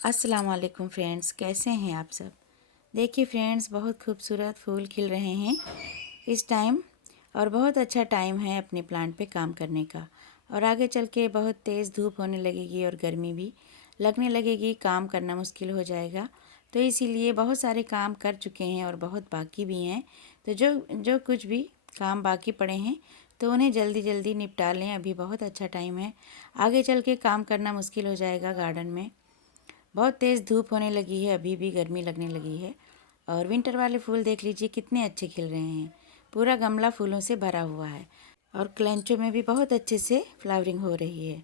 अस्सलाम वालेकुम फ्रेंड्स, कैसे हैं आप सब। देखिए फ्रेंड्स, बहुत खूबसूरत फूल खिल रहे हैं इस टाइम और बहुत अच्छा टाइम है अपने प्लांट पे काम करने का। और आगे चल के बहुत तेज़ धूप होने लगेगी और गर्मी भी लगने लगेगी, काम करना मुश्किल हो जाएगा। तो इसीलिए बहुत सारे काम कर चुके हैं और बहुत बाकी भी हैं। तो जो जो कुछ भी काम बाकी पड़े हैं तो उन्हें जल्दी जल्दी निपटा लें, अभी बहुत अच्छा टाइम है। आगे चल के काम करना मुश्किल हो जाएगा गार्डन में। बहुत तेज़ धूप होने लगी है, अभी भी गर्मी लगने लगी है। और विंटर वाले फूल देख लीजिए कितने अच्छे खिल रहे हैं, पूरा गमला फूलों से भरा हुआ है। और क्लेंचो में भी बहुत अच्छे से फ्लावरिंग हो रही है।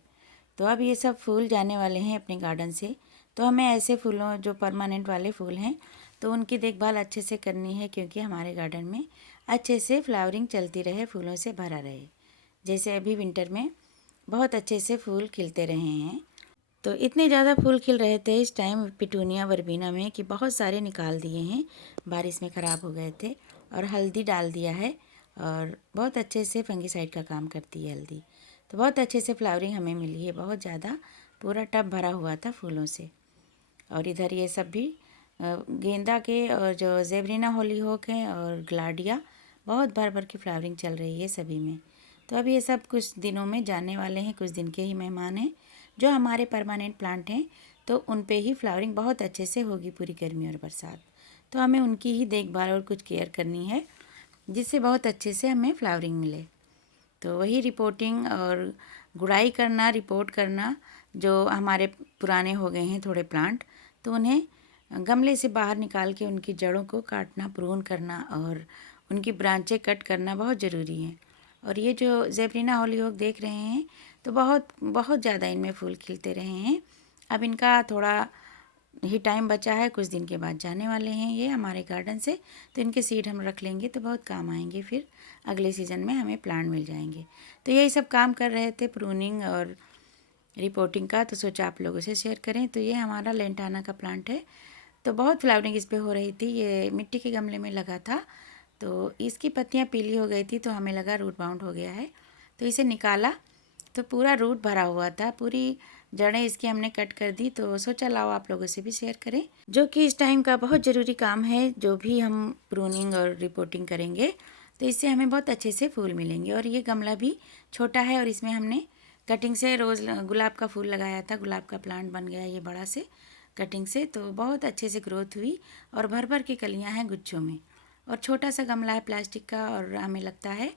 तो अब ये सब फूल जाने वाले हैं अपने गार्डन से। तो हमें ऐसे फूलों जो परमानेंट वाले फूल हैं तो उनकी देखभाल अच्छे से करनी है, क्योंकि हमारे गार्डन में अच्छे से फ्लावरिंग चलती रहे, फूलों से भरा रहे। जैसे अभी विंटर में बहुत अच्छे से फूल खिलते रहे हैं। तो इतने ज़्यादा फूल खिल रहे थे इस टाइम पिटूनिया वर्बीना में कि बहुत सारे निकाल दिए हैं, बारिश में ख़राब हो गए थे। और हल्दी डाल दिया है और बहुत अच्छे से फंगीसाइड का काम करती है हल्दी। तो बहुत अच्छे से फ्लावरिंग हमें मिली है, बहुत ज़्यादा पूरा टब भरा हुआ था फूलों से। और इधर ये सब भी गेंदा के और जो जेवरीना हॉलीहॉक हैं और ग्लाडिया, बहुत भर भर की फ्लावरिंग चल रही है सभी में। तो अब ये सब कुछ दिनों में जाने वाले हैं, कुछ दिन के ही मेहमान हैं। जो हमारे परमानेंट प्लांट हैं तो उन पे ही फ्लावरिंग बहुत अच्छे से होगी पूरी गर्मी और बरसात। तो हमें उनकी ही देखभाल और कुछ केयर करनी है, जिससे बहुत अच्छे से हमें फ्लावरिंग मिले। तो वही रिपोर्टिंग और गुड़ाई करना, रिपोर्ट करना। जो हमारे पुराने हो गए हैं थोड़े प्लांट, तो उन्हें गमले से बाहर निकाल के उनकी जड़ों को काटना, प्रून करना और उनकी ब्रांचें कट करना बहुत ज़रूरी है। और ये जो ज़ेब्रिना हॉलीहॉक देख रहे हैं तो बहुत बहुत ज़्यादा इनमें फूल खिलते रहे हैं। अब इनका थोड़ा ही टाइम बचा है, कुछ दिन के बाद जाने वाले हैं ये हमारे गार्डन से। तो इनके सीड हम रख लेंगे तो बहुत काम आएंगे, फिर अगले सीज़न में हमें प्लांट मिल जाएंगे। तो यही सब काम कर रहे थे, प्रूनिंग और रिपोर्टिंग का, तो सोचा आप लोगों से शेयर करें। तो ये हमारा लेंटाना का प्लांट है। तो बहुत फ्लावरिंग इस पर हो रही थी, ये मिट्टी के गमले में लगा था। तो इसकी पत्तियाँ पीली हो गई थी तो हमें लगा रूट बाउंड हो गया है। तो इसे निकाला तो पूरा रूट भरा हुआ था, पूरी जड़ें इसकी हमने कट कर दी। तो सोचा लाओ आप लोगों से भी शेयर करें, जो कि इस टाइम का बहुत ज़रूरी काम है। जो भी हम प्रूनिंग और रिपोर्टिंग करेंगे तो इससे हमें बहुत अच्छे से फूल मिलेंगे। और ये गमला भी छोटा है और इसमें हमने कटिंग से रोज़ गुलाब का फूल लगाया था, गुलाब का प्लांट बन गया ये बड़ा से कटिंग से। तो बहुत अच्छे से ग्रोथ हुई और भर भर की कलियाँ हैं गुच्छों में। और छोटा सा गमला है प्लास्टिक का और हमें लगता है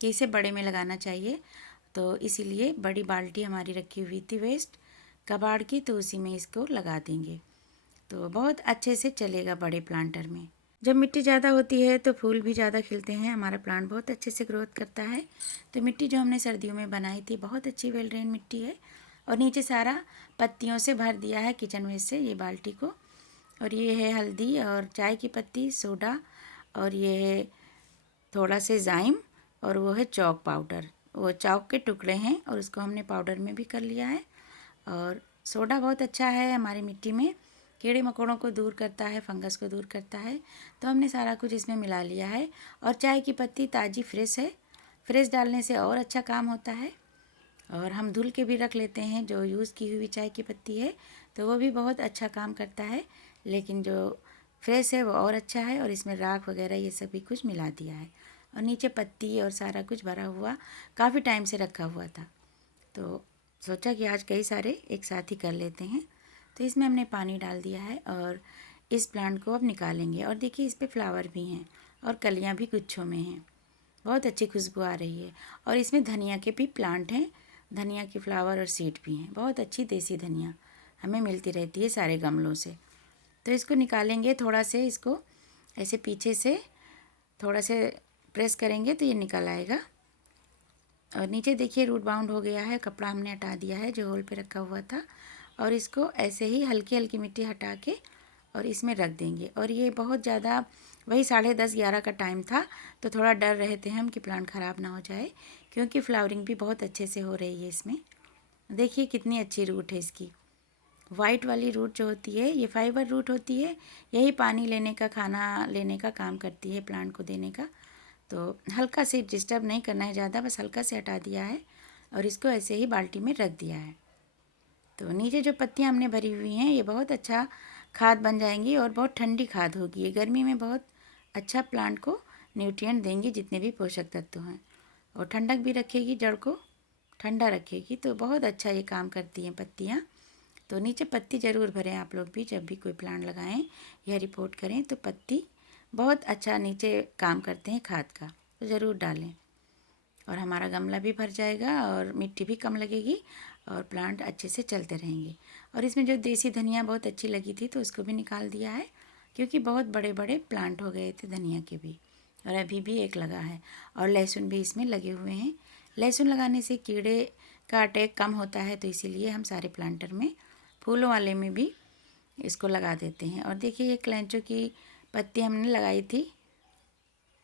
कि इसे बड़े में लगाना चाहिए। तो इसीलिए बड़ी बाल्टी हमारी रखी हुई थी वेस्ट कबाड़ की, तो उसी में इसको लगा देंगे। तो बहुत अच्छे से चलेगा बड़े प्लांटर में। जब मिट्टी ज़्यादा होती है तो फूल भी ज़्यादा खिलते हैं, हमारा प्लांट बहुत अच्छे से ग्रोथ करता है। तो मिट्टी जो हमने सर्दियों में बनाई थी बहुत अच्छी वेल ड्रेन मिट्टी है। और नीचे सारा पत्तियों से भर दिया है किचन वेस्ट से ये बाल्टी को। और ये है हल्दी और चाय की पत्ती, सोडा, और ये है थोड़ा से जाइम, और वो है चॉक पाउडर। वो चॉक के टुकड़े हैं और उसको हमने पाउडर में भी कर लिया है। और सोडा बहुत अच्छा है हमारी मिट्टी में, कीड़े मकोड़ों को दूर करता है, फंगस को दूर करता है। तो हमने सारा कुछ इसमें मिला लिया है। और चाय की पत्ती ताज़ी फ्रेश है, फ्रेश डालने से और अच्छा काम होता है। और हम धुल के भी रख लेते हैं, जो यूज़ की हुई चाय की पत्ती है तो वो भी बहुत अच्छा काम करता है। लेकिन जो फ्रेश है वो और अच्छा है। और इसमें राख वगैरह ये सभी कुछ मिला दिया है। और नीचे पत्ती और सारा कुछ भरा हुआ, काफ़ी टाइम से रखा हुआ था। तो सोचा कि आज कई सारे एक साथ ही कर लेते हैं। तो इसमें हमने पानी डाल दिया है और इस प्लांट को अब निकालेंगे। और देखिए इस पर फ्लावर भी हैं और कलियाँ भी गुच्छों में हैं, बहुत अच्छी खुशबू आ रही है। और इसमें धनिया के भी प्लांट हैं, धनिया के फ्लावर और सीड भी हैं। बहुत अच्छी देसी धनिया हमें मिलती रहती है सारे गमलों से। तो इसको निकालेंगे, थोड़ा से इसको ऐसे पीछे से थोड़ा से प्रेस करेंगे तो ये निकल आएगा। और नीचे देखिए रूट बाउंड हो गया है, कपड़ा हमने हटा दिया है जो होल पे रखा हुआ था। और इसको ऐसे ही हल्की हल्की मिट्टी हटा के और इसमें रख देंगे। और ये बहुत ज़्यादा वही 10:30-11 का टाइम था, तो थोड़ा डर रहे थे हम कि प्लांट ख़राब ना हो जाए, क्योंकि फ्लावरिंग भी बहुत अच्छे से हो रही है इसमें। देखिए कितनी अच्छी रूट है इसकी। वाइट वाली रूट जो होती है ये फाइबर रूट होती है, यही पानी लेने का, खाना लेने का काम करती है प्लांट को देने का। तो हल्का से डिस्टर्ब नहीं करना है ज़्यादा, बस हल्का से हटा दिया है और इसको ऐसे ही बाल्टी में रख दिया है। तो नीचे जो पत्तियाँ हमने भरी हुई हैं ये बहुत अच्छा खाद बन जाएंगी और बहुत ठंडी खाद होगी। ये गर्मी में बहुत अच्छा प्लांट को न्यूट्रिएंट देंगी, जितने भी पोषक तत्व हैं, और ठंडक भी रखेगी, जड़ को ठंडा रखेगी। तो बहुत अच्छा ये काम करती हैं पत्तियाँ। तो नीचे पत्ती ज़रूर भरें आप लोग भी, जब भी कोई प्लांट लगाएं या रिपोर्ट करें तो पत्ती बहुत अच्छा नीचे काम करते हैं खाद का, तो ज़रूर डालें। और हमारा गमला भी भर जाएगा और मिट्टी भी कम लगेगी और प्लांट अच्छे से चलते रहेंगे। और इसमें जो देसी धनिया बहुत अच्छी लगी थी तो उसको भी निकाल दिया है, क्योंकि बहुत बड़े बड़े प्लांट हो गए थे धनिया के भी, और अभी भी एक लगा है। और लहसुन भी इसमें लगे हुए हैं। लहसुन लगाने से कीड़े का अटैक कम होता है, तो इसीलिए हम सारे प्लांटर में, फूलों वाले में भी इसको लगा देते हैं। और देखिए ये क्लेंचो की पत्ती हमने लगाई थी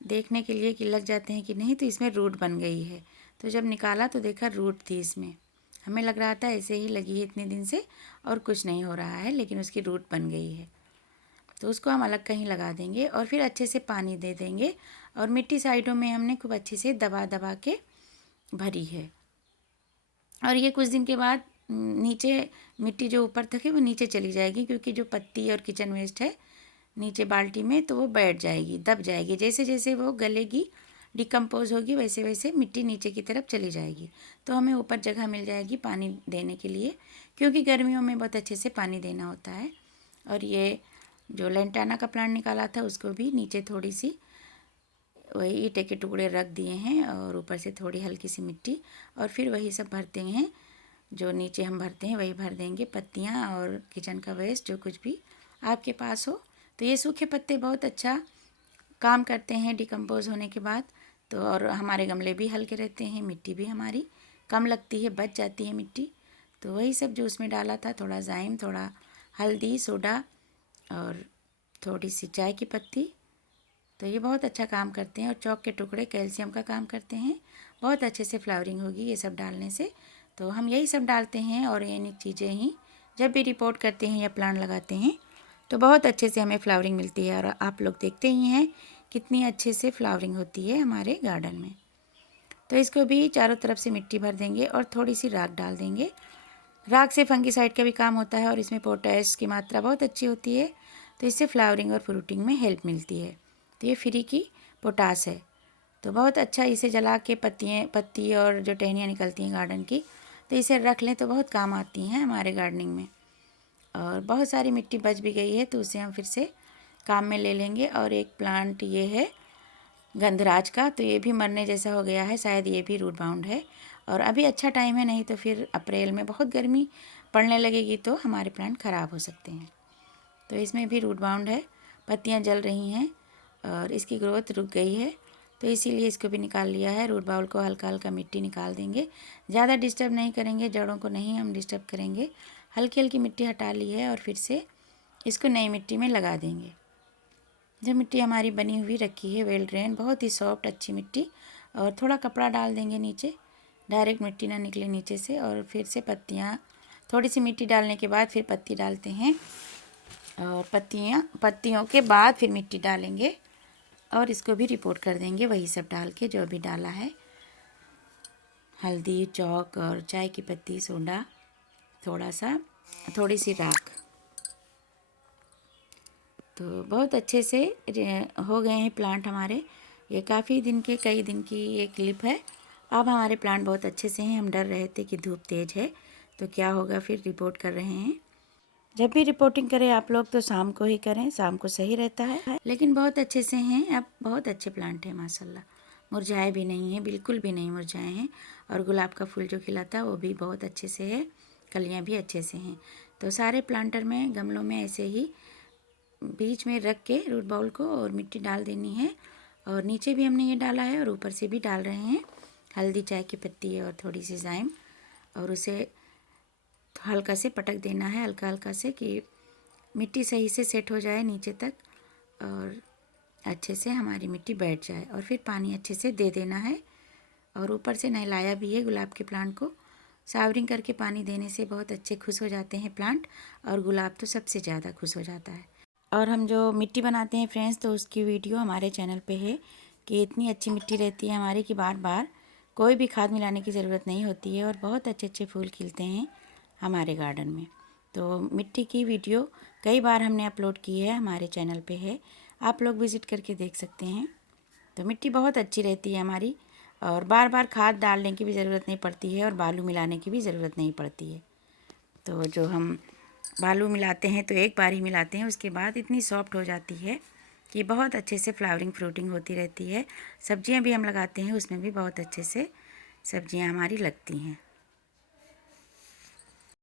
देखने के लिए कि लग जाते हैं कि नहीं, तो इसमें रूट बन गई है। तो जब निकाला तो देखा रूट थी इसमें। हमें लग रहा था ऐसे ही लगी है इतने दिन से और कुछ नहीं हो रहा है, लेकिन उसकी रूट बन गई है। तो उसको हम अलग कहीं लगा देंगे और फिर अच्छे से पानी दे देंगे। और मिट्टी साइडों में हमने खूब अच्छे से दबा दबा के भरी है। और ये कुछ दिन के बाद नीचे मिट्टी जो ऊपर तक है वो नीचे चली जाएगी, क्योंकि जो पत्ती और किचन वेस्ट है नीचे बाल्टी में, तो वो बैठ जाएगी, दब जाएगी। जैसे जैसे वो गलेगी, डिकम्पोज होगी, वैसे वैसे मिट्टी नीचे की तरफ चली जाएगी। तो हमें ऊपर जगह मिल जाएगी पानी देने के लिए, क्योंकि गर्मियों में बहुत अच्छे से पानी देना होता है। और ये जो लेंटाना का प्लांट निकाला था उसको भी नीचे थोड़ी सी वही ईंटे के टुकड़े रख दिए हैं और ऊपर से थोड़ी हल्की सी मिट्टी, और फिर वही सब भरते हैं जो नीचे हम भरते हैं, वही भर देंगे, पत्तियाँ और किचन का वेस्ट जो कुछ भी आपके पास हो। तो ये सूखे पत्ते बहुत अच्छा काम करते हैं डिकम्पोज होने के बाद। तो और हमारे गमले भी हल्के रहते हैं, मिट्टी भी हमारी कम लगती है, बच जाती है मिट्टी। तो वही सब जो उसमें डाला था, थोड़ा जाइम, थोड़ा हल्दी, सोडा और थोड़ी सी चाय की पत्ती, तो ये बहुत अच्छा काम करते हैं। और चौक के टुकड़े कैल्शियम का काम करते हैं, बहुत अच्छे से फ्लावरिंग होगी ये सब डालने से। तो हम यही सब डालते हैं, ऑर्गेनिक चीज़ें ही जब भी रिपोर्ट करते हैं या प्लांट लगाते हैं तो बहुत अच्छे से हमें फ्लावरिंग मिलती है। और आप लोग देखते ही हैं कितनी अच्छे से फ्लावरिंग होती है हमारे गार्डन में। तो इसको भी चारों तरफ से मिट्टी भर देंगे और थोड़ी सी राख डाल देंगे। राख से फंगीसाइड का भी काम होता है और इसमें पोटाश की मात्रा बहुत अच्छी होती है, तो इससे फ्लावरिंग और फ्रूटिंग में हेल्प मिलती है। तो ये फ्री की पोटाश है, तो बहुत अच्छा इसे जला के पत्ती और जो टहनियाँ निकलती हैं गार्डन की, तो इसे रख लें तो बहुत काम आती हैं हमारे गार्डनिंग में। और बहुत सारी मिट्टी बच भी गई है, तो उसे हम फिर से काम में ले लेंगे। और एक प्लांट ये है गंधराज का, तो ये भी मरने जैसा हो गया है, शायद ये भी रूट बाउंड है। और अभी अच्छा टाइम है, नहीं तो फिर अप्रैल में बहुत गर्मी पड़ने लगेगी तो हमारे प्लांट ख़राब हो सकते हैं। तो इसमें भी रूट बाउंड है, पत्तियां जल रही हैं और इसकी ग्रोथ रुक गई है, तो इसीलिए इसको भी निकाल लिया है। रूट बाउल को हल्का हल्का मिट्टी निकाल देंगे, ज़्यादा डिस्टर्ब नहीं करेंगे, जड़ों को नहीं हम डिस्टर्ब करेंगे। हल्की हल्की मिट्टी हटा ली है और फिर से इसको नई मिट्टी में लगा देंगे। जो मिट्टी हमारी बनी हुई रखी है वेल ड्रेन, बहुत ही सॉफ्ट अच्छी मिट्टी, और थोड़ा कपड़ा डाल देंगे नीचे, डायरेक्ट मिट्टी ना निकले नीचे से। और फिर से पत्तियाँ, थोड़ी सी मिट्टी डालने के बाद फिर पत्ती डालते हैं, और पत्तियों के बाद फिर मिट्टी डालेंगे और इसको भी रिपोर्ट कर देंगे वही सब डाल के जो भी डाला है, हल्दी, चौक और चाय की पत्ती, सोडा, थोड़ी सी राख। तो बहुत अच्छे से हो गए हैं प्लांट हमारे। ये काफ़ी दिन के, कई दिन की ये क्लिप है। अब हमारे प्लांट बहुत अच्छे से हैं। हम डर रहे थे कि धूप तेज़ है तो क्या होगा, फिर रिपोर्ट कर रहे हैं। जब भी रिपोर्टिंग करें आप लोग तो शाम को ही करें, शाम को सही रहता है। लेकिन बहुत अच्छे से हैं, अब बहुत अच्छे प्लांट हैं माशाल्लाह, मुरझाए भी नहीं हैं, बिल्कुल भी नहीं मुरझाए हैं। और गुलाब का फूल जो खिला था वो भी बहुत अच्छे से है, कलियाँ भी अच्छे से हैं। तो सारे प्लांटर में, गमलों में ऐसे ही बीच में रख के रूट बाउल को और मिट्टी डाल देनी है। और नीचे भी हमने ये डाला है और ऊपर से भी डाल रहे हैं हल्दी, चाय की पत्ती और थोड़ी सी जाइम, और उसे हल्का से पटक देना है, हल्का हल्का से, कि मिट्टी सही से सेट हो जाए नीचे तक और अच्छे से हमारी मिट्टी बैठ जाए। और फिर पानी अच्छे से दे देना है। और ऊपर से नहलाया भी है गुलाब के प्लांट को। सावरिंग करके पानी देने से बहुत अच्छे खुश हो जाते हैं प्लांट, और गुलाब तो सबसे ज़्यादा खुश हो जाता है। और हम जो मिट्टी बनाते हैं फ्रेंड्स, तो उसकी वीडियो हमारे चैनल पे है कि इतनी अच्छी मिट्टी रहती है हमारी कि बार बार कोई भी खाद मिलाने की ज़रूरत नहीं होती है और बहुत अच्छे अच्छे फूल खिलते हैं हमारे गार्डन में। तो मिट्टी की वीडियो कई बार हमने अपलोड की है, हमारे चैनल पे है, आप लोग विज़िट करके देख सकते हैं। तो मिट्टी बहुत अच्छी रहती है हमारी, और बार बार खाद डालने की भी ज़रूरत नहीं पड़ती है और बालू मिलाने की भी ज़रूरत नहीं पड़ती है। तो जो हम बालू मिलाते हैं तो एक बार ही मिलाते हैं, उसके बाद इतनी सॉफ्ट हो जाती है कि बहुत अच्छे से फ्लावरिंग फ्रूटिंग होती रहती है। सब्जियां भी हम लगाते हैं, उसमें भी बहुत अच्छे से सब्जियां हमारी लगती हैं।